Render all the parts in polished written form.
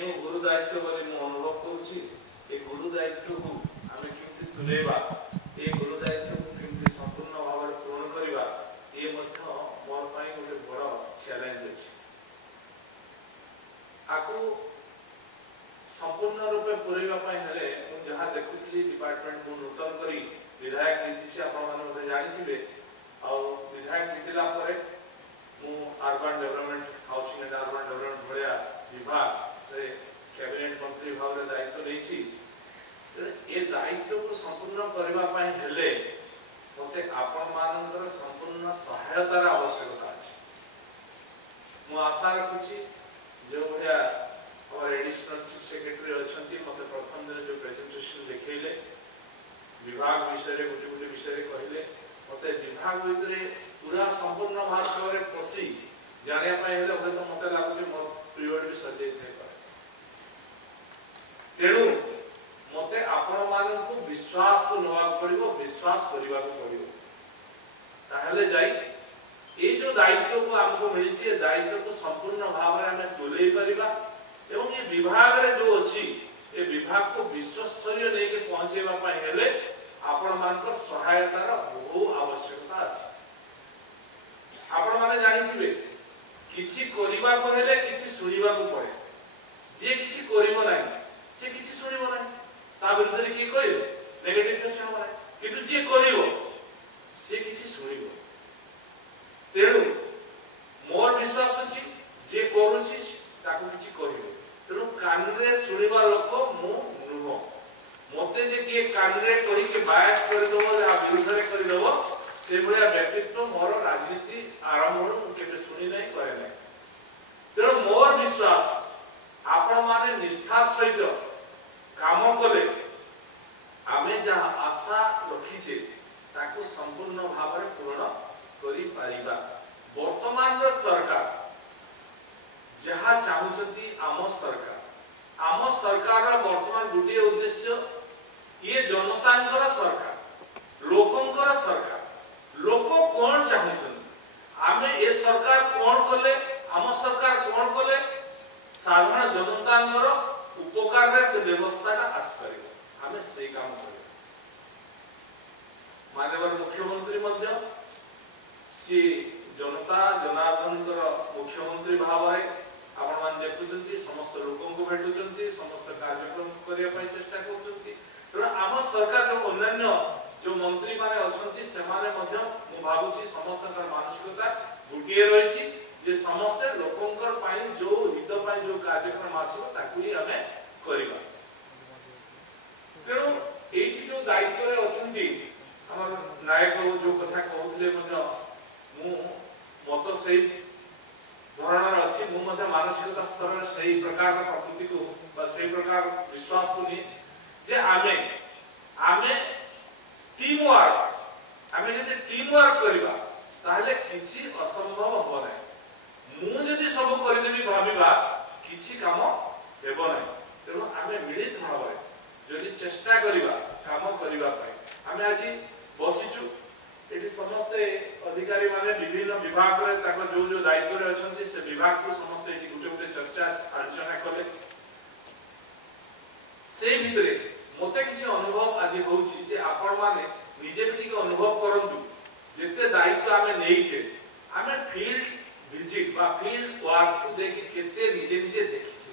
एक गुरु दायित्व बोली मु अनुभव करूची ए गुरु दायित्व को आमे केमति तुलेबा ए गुरु दायित्व को केमति संपूर्ण भाव में पूर्ण करबा ए मध्य मोर पई गोटे बड़ चैलेंज अछि आकु संपूर्ण रूपे पुरेबा पई हेले मु जहा देखुथली डिपार्टमेंट को नूतन करी विधायक नीति से आपण माने मते जानि थिबे और विधायक जीतला परे मु urban development housing and urban development भलिया विभाग रे कैबिनेट मंत्री भाव रे दायित्व लेछि ए दायित्व को संपूर्ण करबा पई हेले मते आपण मानकर संपूर्ण सहायतार आवश्यकता अछि मु आशा रखुछि जो भलिया और एडिशनल चीफ सेक्रेटरी अछंती मते प्रथम दिन जो प्रेजेंटेशन देखैले विभाग विषय रे गोटे विषय रे कहिले मते विभाग भितरे पूरा संपूर्ण भाव रे पसी जानिया पई हेले होय तो मते लागुचे मोर पीरियड भी सजे थे पर तेणु मते आपण मानन को विश्वास को नवा पड़िबो विश्वास करिबा को पड़िबो ताहले जाई ए जो दायित्व को हमको मिली छी दायित्व को संपूर्ण भाव रे हमें तुलै परिबा एवं ये विभाग रे जो अछि ए विभाग को विश्व स्तरीय लेके पहुंचेबा पई हेले आपण मानकर सहायतार बहु आवश्यकता अछि आपण माने जानि थिबे किछि करिबा को हेले किछि सुनिबा को पड़े जे किछि करिवो नाही से किछि सुनिबो नाही ता विरुद्ध रे की कहिबो नेगेटिव चर्चा हो नाही किंतु जे करिवो से किछि सुनिबो तेणु मोर विश्वास अछि जे करूछि ताको किछि करिवो तेणु कान रे सुनिबा लोक मु नुहो मते जे के कान रे कहि के बायस कर दबो आ विरुद्ध रे कर दबो से भलिया व्यक्तित्व मोर राजनीति आरंभ केबे सुनि नै करे नै तेणु मोर विश्वास आपण माने निष्ठा सहित काम कले आमे जहा आशा रखिछे ताको संपूर्ण भाव रे पूर्ण करि पारिबा वर्तमान रो सरकार जहा चाहुचंती आम सरकार रो वर्तमान गुटे उद्देश्य ये जनतांकर सरकार लोकंकर सरकार लोक कोन चाहुचंती आमे ए सरकार कोन कले आम सरकार कोन कले साधारण जनतांकर उपकार रे से व्यवस्था का आस्परिबो आमे से काम करे माननीय मुख्यमंत्री मध्य सी जनता जनार्दनकर मुख्यमंत्री भाव रे आपण मान देखुचंती समस्त लोकन को भेटुचंती समस्त कार्यक्रम करिया पई चेष्टा करचंती तो आम सरकार जो अन्य जो मंत्री माने अछंती से माने मध्य मु भाबुची समस्त कर मानसिकता गुटिए रहिछि जे समस्त लोकंकर पई जो हित पई जो कार्यक्रम आसीबो ताकू ही हमें करिबा तेणु एठी जो दायित्व रे अछंती हमर नायक जो कथा कहउतले मध्य मु मत सही धरणर अछि मु मध्य मानसिकता स्तर रे सही प्रकार का प्रकृति को बा सही प्रकार विश्वास को नि जे आमे टीम वर्क आमे जदि टीम वर्क करिबा ताहले किछि असंभव हो नै मु जदि सब करि देबी भाबिबा किछि काम हेबो नै तेनु आमे मिलित भाबरे जदि चेष्टा करिबा काम करिबा पई आमे आजि बसिछु एटी समस्त अधिकारी माने विभिन्न विभाग रे ताको जो दायित्व रे अछंती से विभाग को समस्त एटी गुटे चर्चा आलोचना कले से भितरे मते किछि अनुभव आज होउछि जे आपण माने निजे भी अनुभव करंतु जेते दायित्व आमे नेइ छे आमे फील्ड विजिट बा फील्ड वर्क को देखि केते निजे निजे देखि छे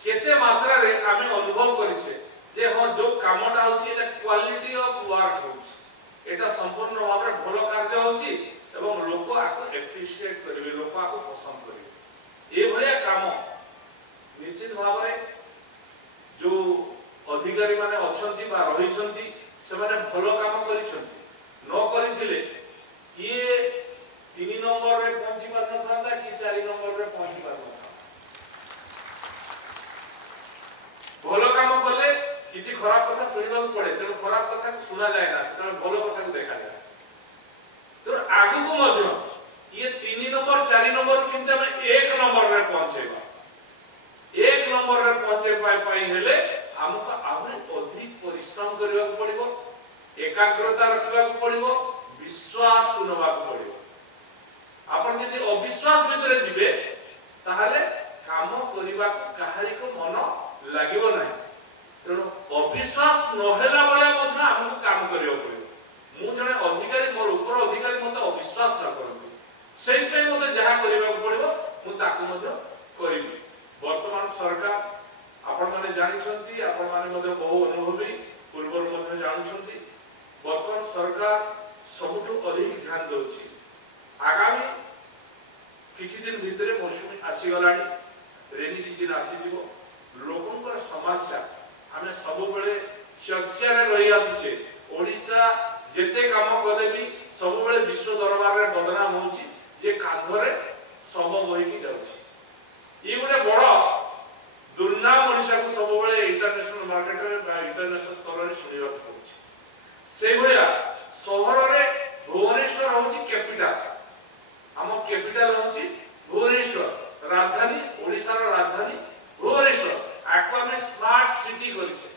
केते मात्रा रे आमे अनुभव करि छे जे हो जो कामटा होछि एटा क्वालिटी ऑफ वर्क होछि एटा संपूर्ण भाव रे भलो कार्य होछि एवं लोक आको एप्रिशिएट करिवे लोक आको पसंद करिवे ए भलिया काम निश्चित भाव रे जो अधिकारी माने अछंती बा रहिसंती से माने भलो काम करिसंती न करिथिले ये 3 नंबर रे पहुंची पार न थांता कि 4 नंबर रे पहुंची पार न था भलो काम कले किछि खराब कथा सुनिबा पड़े तेरो खराब कथा सुना जाय ना तेरो भलो कथा को देखा जाय तो आगु को मध्य ये 3 नंबर 4 नंबर किंतु हम 1 नंबर रे पहुंचेबा 1 नंबर रे पहुंचे पाई हेले हमको आहुरी अधिक परिश्रम करबा पड़िबो एकाग्रता रखबा पड़िबो विश्वास को नबा पड़िबो आपण यदि अविश्वास भितरे जिबे ताहले काम करने कहारी को मन लगे ना तेणु अविश्वास नहेला भाया आमको काम करने पड़ो मु जड़े अधिकारी मोर ऊपर अधिकारी मत अविश्वास न करते से मत जहाँ करने पड़ो मुझे वर्तमान सरकार आपण मैंने जानते आपण मैंने बहु अनुभवी पूर्व जानते वर्तमान सरकार सबुठु अधिक ध्यान दौची आगामी किछि दिन भितर मौसुमी आसीगला रेनी सीजन आसीज लोकंर समस्या आम सब बेले चर्चा रही आसुचे ओडिशा जेते काम कले भी सब बेले विश्व दरबार रे बदनाम होची जे कांधरे सब बहिकी जाउची ई गोटे बड़ दुर्नाम ओडिशा को सब बेले इंटरनेशनल मार्केट रे इंटरनेशनल स्तर रे सुनिबा पड़ुची से भलिया शहर रे भुवनेश्वर होची कैपिटल आम कैपिटल होची भुवनेश्वर राजधानी ओडिशा रो राजधानी भुवनेश्वर आको आमे स्मार्ट सिटी करिसे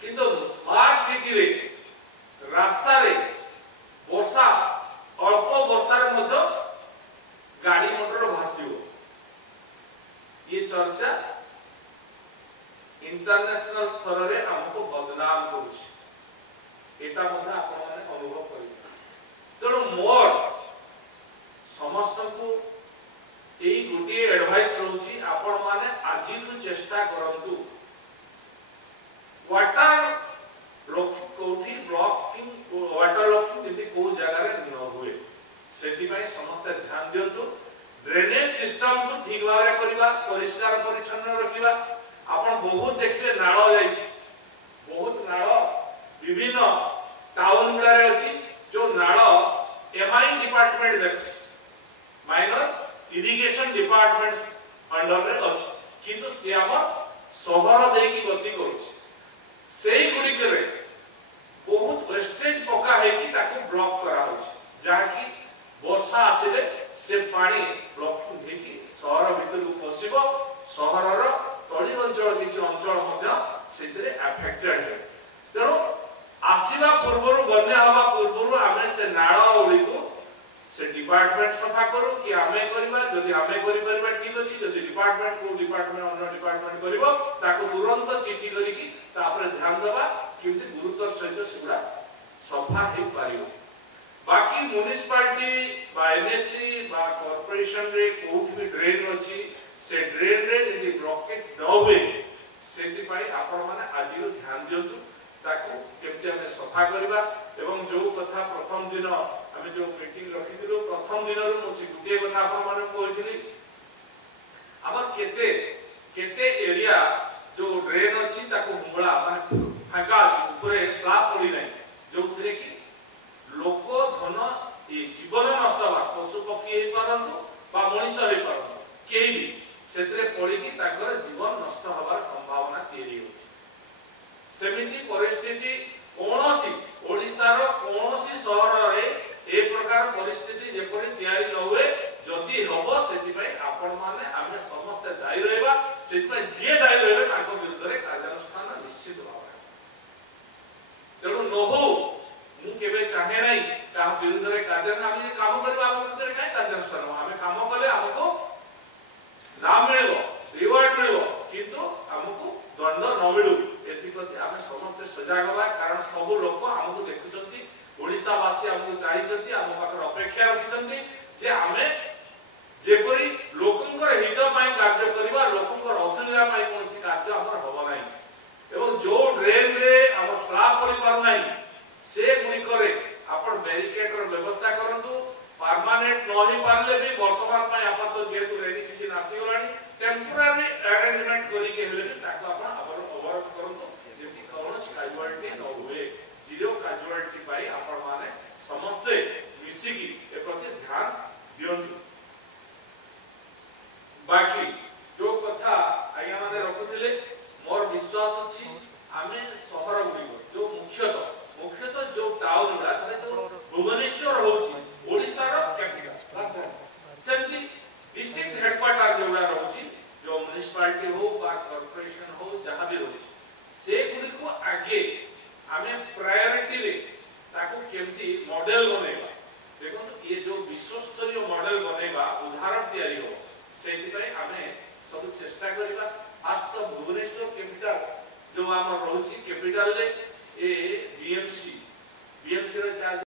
किंतु स्मार्ट सिटी रे रास्ता रे वर्षा अल्प वर्षा रे मध्य गाड़ी मोटर भासीबो ये चर्चा इंटरनेशनल स्तर रे हमको बदनाम करूछि एटा मध्य आपण माने अनुभव करिबे तेणु मोर समस्त को यही गोटे एडवाइस रहउछि आपण माने आजि ठु चेष्टा करंतु वाटर कोठी ब्लॉकिंग वाटर लॉकिंग जति को जगह रे न हुए सेति पई समस्त ध्यान दियंतु ड्रेनेज सिस्टम को ठीक भाबरे करबा परिष्कार परिच्छन्न रखिबा आपण बहुत देखले नाळ जाईछि बहुत नाळ विभिन्न टाउन गुडा रे अछि जो नाळ एमआई डिपार्टमेंट देखछि माइनर इरिगेशन डिपार्टमेंट अंडर रे अछि किंतु से हमर शहर देकी गति करूछि सेही गुडी करे बहुत वेस्टेज पका है कि ताको ब्लॉक करा होछि जहा कि वर्षा आसिले से पानी ब्लॉकिंग हेकी शहर भीतर को पसिबो शहर रो तळी अंचल किछि अंचल मध्य सेतरे अफेक्टेड है तेणु आसीबा पूर्वरु बन्या हवा पूर्वरु आमे से नाळा ओळी को से डिपार्टमेंट सफा करू कि आमे करबा जदि आमे करि परबा ठीक अछि जदि डिपार्टमेंट को डिपार्टमेंट अन्य डिपार्टमेंट करबो ताको तुरंत चिठी करी कि तापर ध्यान देबा किंतु गुरुत्व सहित सेगुडा सफा हे पारिबो बाकी म्युनिसिपालिटी बा एनएससी बा कॉर्पोरेशन रे कोठी भी ड्रेन अछि से ड्रेन रे जदि ब्लॉकेज न होए सेति पई आपण माने आजिरो ध्यान दियंतु ताको केमति हमें सफा करबा एवं जो कथा प्रथम दिन आमे जो मीटिंग रखिथिलु प्रथम दिन रो मोसी गुटे कथा आपण माने कहथिली हमर केते केते एरिया जो ड्रेन अछि ताको हुमळा माने फाका अछि ऊपर स्लैब पड़ी नै जो थरे कि लोक धन ए जीवन नष्ट बा पशु पक्षी हे परंतु बा मनुष्य हे परंतु केही भी सेतरे पड़ी कि ताकर जीवन नष्ट होबार संभावना तेरी होछि सेमिति परिस्थिति कोनोसी ओडिसा रो कोनोसी शहर रे ए प्रकार परिस्थिति जेपरि तयारी न हुए जदि हबो सेति पई आपण माने आमे समस्त दायी रहबा सेति पई जे दायी रहबे ताको विरुद्ध रे कार्यानुष्ठान निश्चित भाबे तेणु न हो मु केबे चाहे नै ता विरुद्ध रे कार्य आमे जे काम करबा हम विरुद्ध रे काई कार्यानुष्ठान आमे काम कले हमको नाम मिलबो रिवार्ड मिलबो किंतु हमको दंड न मिलु एथि प्रति आमे समस्त सजग होबा कारण सब लोक हमको देखुचंती ओडिसा वासी हमको चाहिचंती हम पाकर अपेक्षा रखिचंती जे आमे जेपरि लोकंकर हित पई कार्य करबा लोकंकर असुविधा पई कोनसी कार्य हमर होबो नै एवं जो ड्रेन रे हम स्लैब पड़ी पार नै से गुडी करे आपण बैरिकेड रो व्यवस्था करंतु परमानेंट न ही पारले भी वर्तमान पई आपातत जेतु रेनी सीजन आसी गलानी टेम्पोररी अरेंजमेंट करी के हेले ताको आपण अवरोध करंतु जेति कोनसी कैजुअलिटी न हुए जीरो कैजुअलिटी पई आपण माने समस्त मिसी की ए प्रति ध्यान दियंतु बाकी जो कथा आज्ञा माने रखुथिले मोर विश्वास अछि आमे शहर गुडी जो मुख्यतः जो टाउन गुडा जो भुवनेश्वर होछि ओडिसा रो कैपिटल सेमती डिस्ट्रिक्ट हेडक्वार्टर जोडा रहउछि जो म्युनिसिपालिटी हो बा कॉर्पोरेशन हो जहां भी रहउछि से गुडी को आगे आमे प्रायोरिटी रे ताको केमती मॉडल बनेबा देखो ये जो विश्व स्तरीय जो आम रोची कैपिटल रे ए